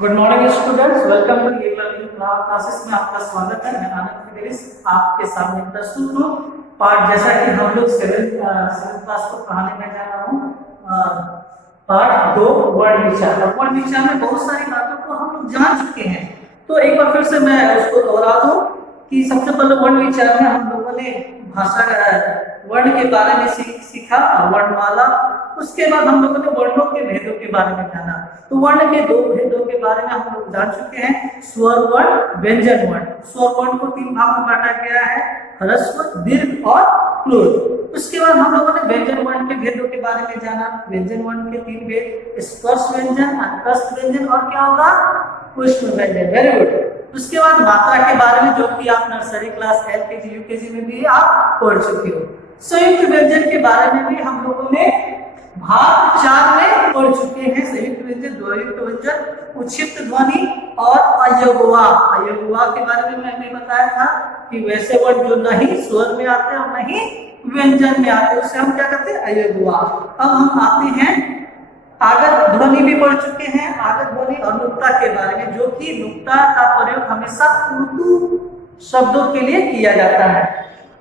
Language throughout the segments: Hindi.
Good morning students, welcome to e learning classes में आपका स्वागत है। मैं आनंद फिडेलिस आपके सामने प्रस्तुत हूँ। पार्ट जैसा कि हम लोग सेवेंथ क्लास को पढ़ाने में जा रहा हूँ, पार्ट 2 वर्ण विचार। वर्ण विचार में बहुत सारी बातों को हम लोग जान चुके हैं, तो एक बार फिर से मैं उसको दोहरा दूं कि सबसे पहले वर्ण विचार में हम लोगों ने भाषा वर्ण के बारे में सीखा, वर्णमाला। उसके बाद हम लोगों ने वर्णों के भेदों के बारे में जाना। तो वर्ण के 2 भेदों के बारे में हम लोग जान चुके हैं, स्वर वर्ण, व्यंजन वर्ण। स्वर वर्ण को 3 भाग में बांटा गया है, ह्रस्व, दीर्घ और क्लोज। उसके बाद हम लोगों ने व्यंजन वर्ण के भेदों के बारे में जाना। व्यंजन वर्ण के 3 भेद, स्पर्श व्यंजन, अंतस्थ व्यंजन और क्या होगा, पुष्प व्यंजन। Very good. उसके बाद मात्रा के बारे में, जो कि आप नर्सरी क्लास एलकेजी यूकेजी में भी आप पढ़ चुके हो। संयुक्त व्यंजन के बारे में भी हम लोगों ने भाग 4 में पढ़ चुके हैं। संयुक्त व्यंजन, द्वयुक्त व्यंजन, उच्छिष्ट ध्वनि और अयगुआ। अयगुआ के बारे में मैंने बताया था कि वैसे वर्ड जो नहीं स्वर में आते हैं और नहीं व्यंजन में आते हैं, उसे हम क्या कहते हैं, अयगुआ। अब हम आते हैं आगत ध्वनि भी पढ़ चुके हैं, आगत ध्वनि और नुक्ता के बारे में, जो कि नुक्ता का प्रयोग हमेशा उर्दू शब्दों के लिए किया जाता है।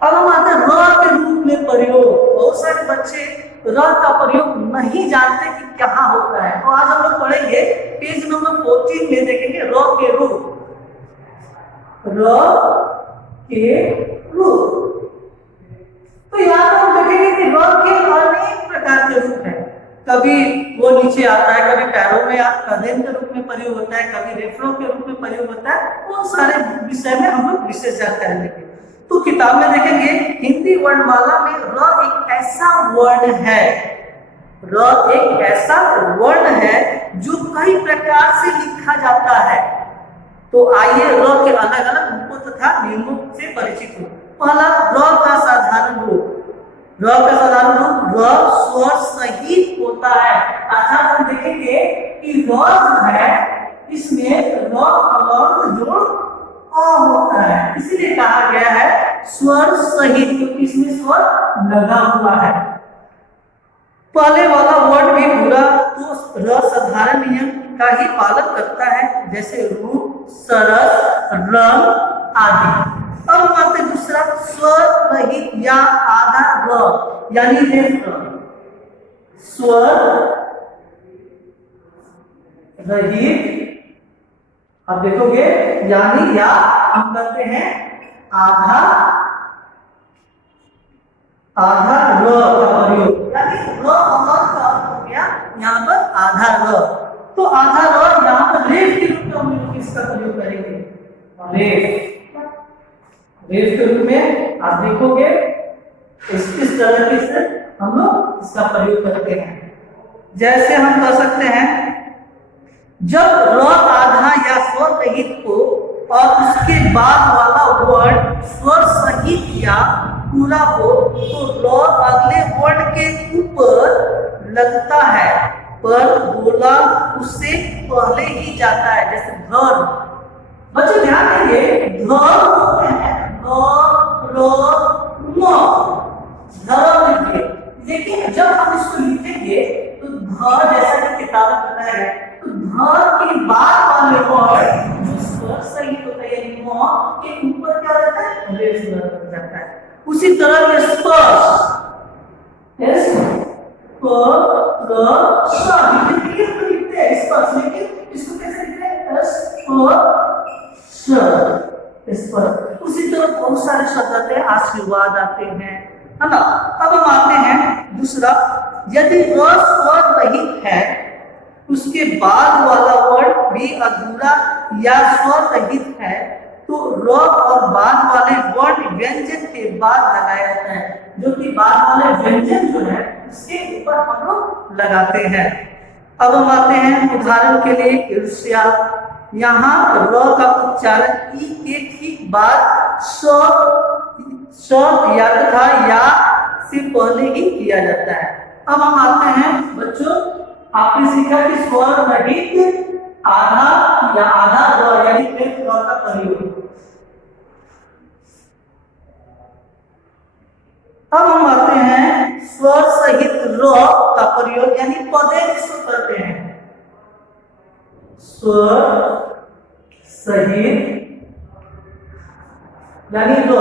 अब हम आते हैं र के रूप में प्रयोग। बहुत सारे बच्चे र का प्रयोग नहीं जानते कि क्या होता है, तो आज हम लोग पढ़ेंगे पेज नंबर 14 में, देखेंगे र के रूप। र के रूप, तो यहाँ पर हम देखेंगे कि र के अनेक प्रकार के रूप हैं। कभी वो नीचे आता है, कभी पैरों में कदेन के रूप में प्रयोग होता है, कभी रेफरों के रूप में प्रयोग होता है। वो सारे विषय में हम लोग विशेष जानकारी लेंगे। तो किताब में देखेंगे हिंदी वर्णमाला में र एक ऐसा वर्ण है, र एक ऐसा वर्ण है जो कई प्रकार से लिखा जाता है। तो आइए र के अलग अलग रूपों तथा नियमों से परिचित हो। पहला, र का साधारण रूप। र का साधारण रूप र स्वर सहित होता है। अर्थात हम देखेंगे कि र जो है इसमें र अलग जोड़ अ होता है, इसीलिए कहा गया है स्वर सहित, क्योंकि इसमें स्वर लगा हुआ है। पहले वाला वर्ड भी पूरा तो र साधारण नियम का ही पालन करता है, जैसे रूप, सरस, रंग आदि। अब आते दूसरा, स्वर रहित या आधा र, यानी स्वर रहित। अब देखोगे यानी या हम कहते हैं आधा र का प्रयोग, यानी र अलग का हो गया यहाँ पर आधा र। तो आधा र यहाँ पर रेफ के रूप में हम लोग इसका प्रयोग करेंगे। रेफ के रूप में आप देखोगे इस तरह से हम लोग इसका प्रयोग करते हैं। जैसे हम कह सकते हैं, जब र आधा या स्वर रहित हो और उसके बाद वाला वर्ड स्वर सहित या पूरा हो, तो र अगले वर्ड के ऊपर लगता है, पर बोला उससे पहले ही जाता है। जैसे घर, बच्चों ध्यान देंगे, घर होते हैं धर्म लिखे, लेकिन जब हम इसको लिखेंगे तो ध जैसा कि किताब में बताया है, तो ध के बाद वाले वर्ड जो स्वर सहित होता है यानी म के ऊपर क्या रहता है, रेफ लग जाता है। उसी तरह स्पर्श, एस प र श लिखते हैं स्पर्श, लेकिन इसको कैसे लिखते हैं, एस प श। उसी तरह बहुत सारे शब्द आते हैं, आशीर्वाद आते हैं, है ना। अब हम आते हैं दूसरा, यदि र स्वर रहित है, उसके बाद वाला वर्ड भी अधूरा या स्वर रहित है, तो र और बाद वाले वर्ड व्यंजन के बाद लगाया जाता है, जो कि बाद वाले व्यंजन जो है उसके ऊपर हम लोग लगाते हैं। अब हम आते हैं उदाहरण के लिए ईर्ष्या। यहाँ र का उच्चारण ई के ठीक बाद स या तथा या से पहले ही किया जाता है। अब हम आते हैं बच्चों, आपने सीखा कि स्वर रहित आधा या आधा र यानी रेफ र का प्रयोग। अब हम आते हैं स्वर सहित र का प्रयोग, यानी पदे जिसको करते हैं। स्वर सहित, यानी द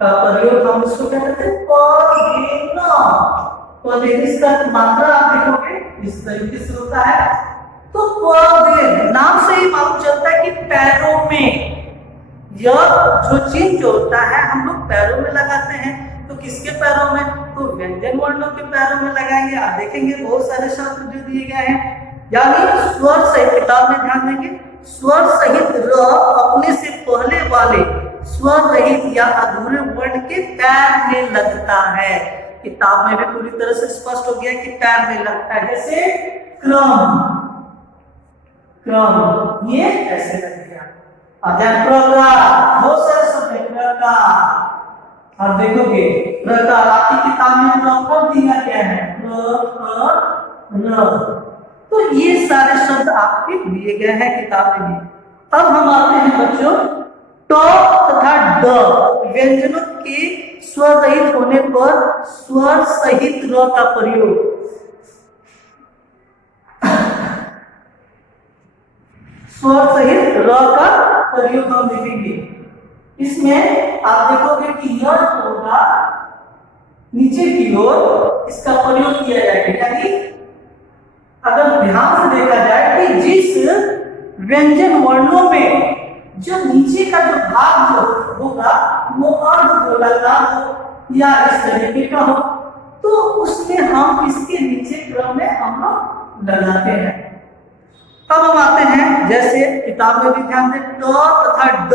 का प्रयोग हम इसको क्या कहते हैं, पदेन। इसका मात्रा आप देखोगे इस तरीके से होता है। तो पदेन नाम से ही मालूम चलता है कि पैरों में, यह जो चिन्ह जो होता है हम लोग पैरों में लगाते हैं। तो किसके पैरों में, तो व्यंजन वर्णों के पैरों में लगाएंगे। आप देखेंगे बहुत सारे शब्द जो दिए गए हैं, यानी स्वर सहित, किताब में ध्यान देंगे, स्वर सहित र अपने से पहले वाले स्वर रहित या अधूरे वर्ण के पैर में लगता है। किताब में भी पूरी तरह से स्पष्ट हो गया कि पैर में लगता है। जैसे क्रम, क्रम ये ऐसे लग गया। प्रकार, बहुत सारे शब्द है प्रकार। आप देखोगे प्रकार आपकी किताब में प्रकार दिया गया है, तो ये सारे शब्द आपके दिए गए हैं किताब में भी। अब हम आते हैं बच्चों ट तथा ड व्यंजनों के स्वर रहित होने पर स्वर सहित र का प्रयोग। स्वर सहित र का प्रयोग हम देखेंगे। इसमें आप देखोगे कि यह होगा नीचे की ओर, इसका प्रयोग किया जाएगा। यानी अगर ध्यान से देखा जाए कि जिस व्यंजन वर्णों में जो नीचे का जो भाग जो होगा वो अर्ध गोलाकार हो या इस तरीके का हो, तो उसमें हम इसके नीचे क्रम में हम लोग लगाते हैं। अब हम आते हैं, जैसे किताब में भी ध्यान दें, ट तथा ड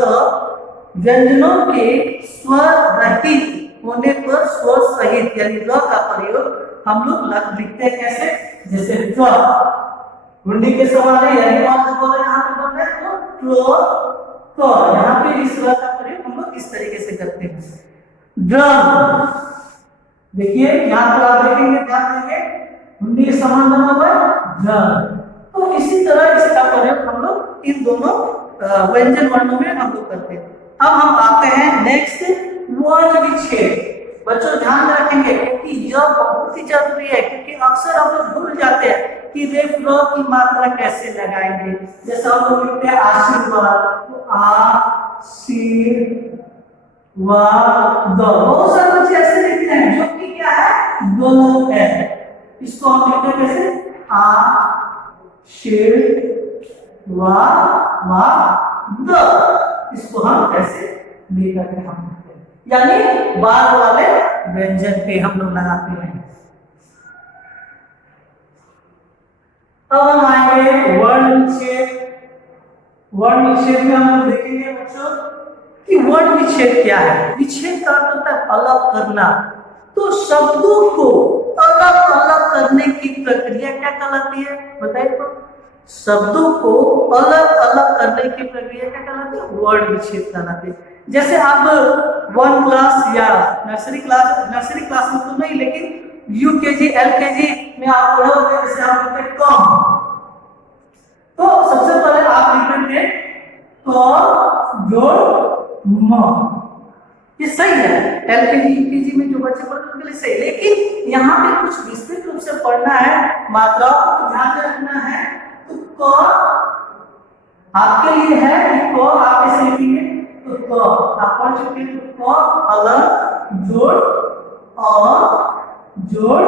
व्यंजनों के स्वर रहित होने पर स्वर सहित यानी र का प्रयोग हम लोग लिखते हैं। कैसे, जैसे घुंडी के समान है, यानी यहाँ पे बोल रहे तो यहाँ पे इस र का प्रयोग हम लोग इस तरीके से करते हैं। ड्रम, देखिए यहाँ पर आप देखेंगे, ध्यान देंगे, घुंडी के समान बना हुआ है ड्रम। तो इसी तरह इसका प्रयोग हम लोग इन दोनों व्यंजन वर्णों में हम लोग करते हैं। अब हम आते हैं नेक्स्ट वर्ण विच्छेद। बच्चों ध्यान रखेंगे क्योंकि यह बहुत ही जरूरी है, क्योंकि अक्सर हम लोग भूल जाते हैं कि रेफ र की मात्रा कैसे लगाएंगे। जैसे हम लोग लिखते हैं आशीर्वाद, तो बहुत सारे बच्चे ऐसे लिखते हैं जो कि क्या है, दोनों है। इसको हम लिखते हैं कैसे, इसको हम ऐसे लेकर के हम लिखते हैं, यानी बाद वाले व्यंजन पे हम लोग लगाते हैं। अब हम आएंगे वर्ण विच्छेद। वर्ण विच्छेद में हम लोग देखेंगे बच्चों कि वर्ण विच्छेद क्या है। विच्छेद का अर्थ होता है अलग करना। तो शब्दों को अलग अलग करने की प्रक्रिया क्या कहलाती है, बताइए तो। शब्दों को अलग अलग करने की प्रक्रिया क्या कहलाती है, वर्ण विच्छेद कहलाती है। जैसे आप 1 क्लास या नर्सरी क्लास में तो नहीं, लेकिन यूकेजी एलकेजी में आप पढ़ोगे, जैसे आप लिखते हैं कम, तो सबसे पहले आप लिखेंगे क जोड़ म। ये सही है, एलकेजी यूकेजी में जो बच्चे पढ़ते हैं उनके लिए सही। लेकिन यहाँ पे कुछ विस्तृत रूप से पढ़ना है, मात्राओं को ध्यान रखना है। तो क आपके लिए है कि क आप कैसे लिखेंगे, तो क आप पढ़ चुके हैं, तो क अलग जोड़ अ जोड़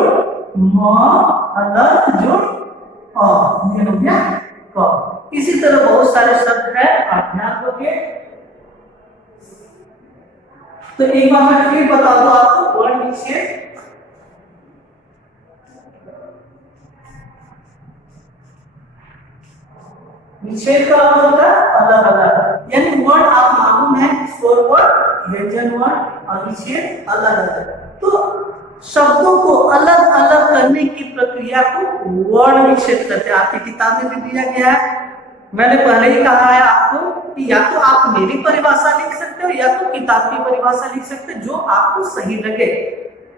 म अलग जोड़ अ, ये हो गया क। इसी तरह बहुत सारे शब्द है, आप ध्यान दोगे। तो एक बार मैं फिर बता दूं आपको वर्ण विच्छेद। विच्छेद का अर्थ होता है अलग अलग, यानी वर्ण आप मालूम है, स्वर वर्ण, व्यंजन वर्ण और विच्छेद अलग अलग। तो शब्दों को अलग अलग करने की प्रक्रिया को वर्ण विच्छेद कहते हैं। आपकी किताब में भी दिया गया है। मैंने पहले ही कहा है आपको कि या तो आप मेरी परिभाषा लिख सकते हो या तो किताब की परिभाषा लिख सकते हो, जो आपको सही लगे।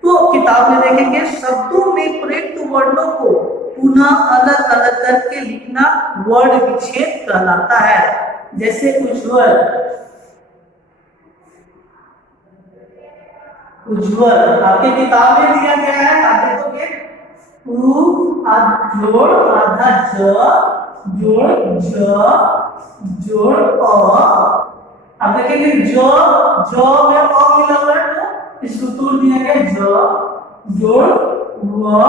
तो किताब में देखेंगे शब्दों में प्रयुक्त वर्णों को पुनः अलग अलग करके लिखना वर्ण विच्छेद कहलाता है। जैसे उज्ज्वल, उज्ज्वल आपके किताब में दिया गया है, आप देखोगे उ जोड़ आधा ज जोड़ ज जोड़ अ। अब देखेंगे ज में अ मिला हुआ है तो इसको तोड़ दिया गया ज जोड़ व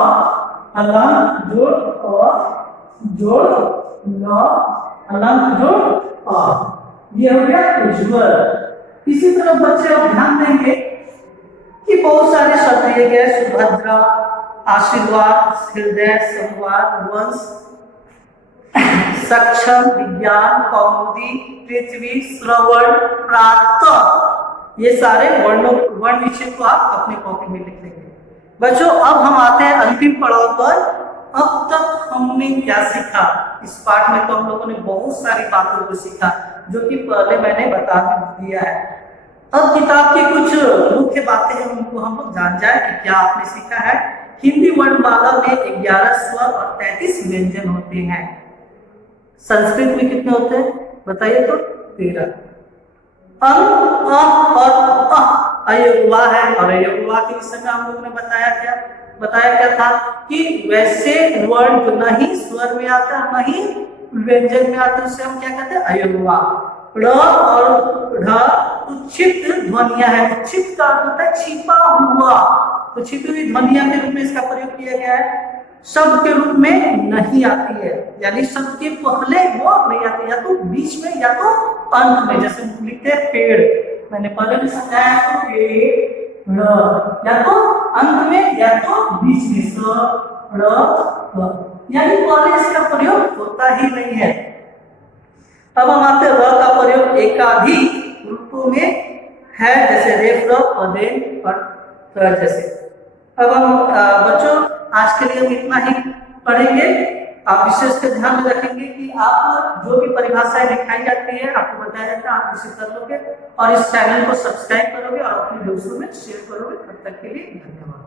अलंग जोड़ अ जोड़ ल अलंग जोड़ अ। ये हो गया उज्ज्वल। इसी तरह बच्चे अब ध्यान देंगे कि बहुत सारे शब्द दिए गए, सुभद्रा, आशीर्वाद, हृदय, संवाद, वंश, सक्षम, विज्ञान, कौमुदी, पृथ्वी, श्रवण, प्रातः, ये सारे वर्ण विषय को आप अपने कॉपी में लिख लेंगे। बच्चों अब हम आते हैं अंतिम पड़ाव पर। अब तक हमने क्या सीखा? इस पाठ में तो हम लोगों ने बहुत सारी बातों को सीखा जो कि पहले मैंने बता दिया है। अब किताब की कुछ मुख्य बातें हैं उनको हम लोग जान जाए कि क्या आपने सीखा है। हिंदी वर्णमाला में 11 स्वर और 33 व्यंजन होते हैं। संस्कृत में कितने होते हैं बताइए तो? 13। और अयगुआ है, और अयगुआ के विषय में हम लोगों ने बताया क्या था कि वैसे वर्ण जो नहीं स्वर में आता है न ही व्यंजन में आता है उसे हम क्या कहते हैं? अयगुआ। ड़ और ढ उच्छित ध्वनियां है। उच्छित का अर्थ होता है छिपा हुआ, तो छिपी हुई ध्वनियां के रूप में इसका प्रयोग किया गया है। शब्द के रूप में नहीं आती है, यानी शब्द के पहले वो नहीं आती, या तो बीच में या तो अंत में। जैसे लिखते हैं पेड़, मैंने पहले भी समझाया तो पेड़, या तो अंत में या तो बीच में, यानी पहले इसका प्रयोग होता ही नहीं है। अब हम आते र का प्रयोग एकाधिक रूपों में है, जैसे रेफ, पदेन और त जैसे। अब हम बच्चों आज के लिए हम इतना ही पढ़ेंगे। आप विशेष कर ध्यान में रखेंगे कि आप जो भी परिभाषाएं दिखाई जाती है आपको बताया जाता है, आप उसे कर लोगे और इस चैनल को सब्सक्राइब करोगे और अपने दोस्तों में शेयर करोगे। तब तक के लिए धन्यवाद।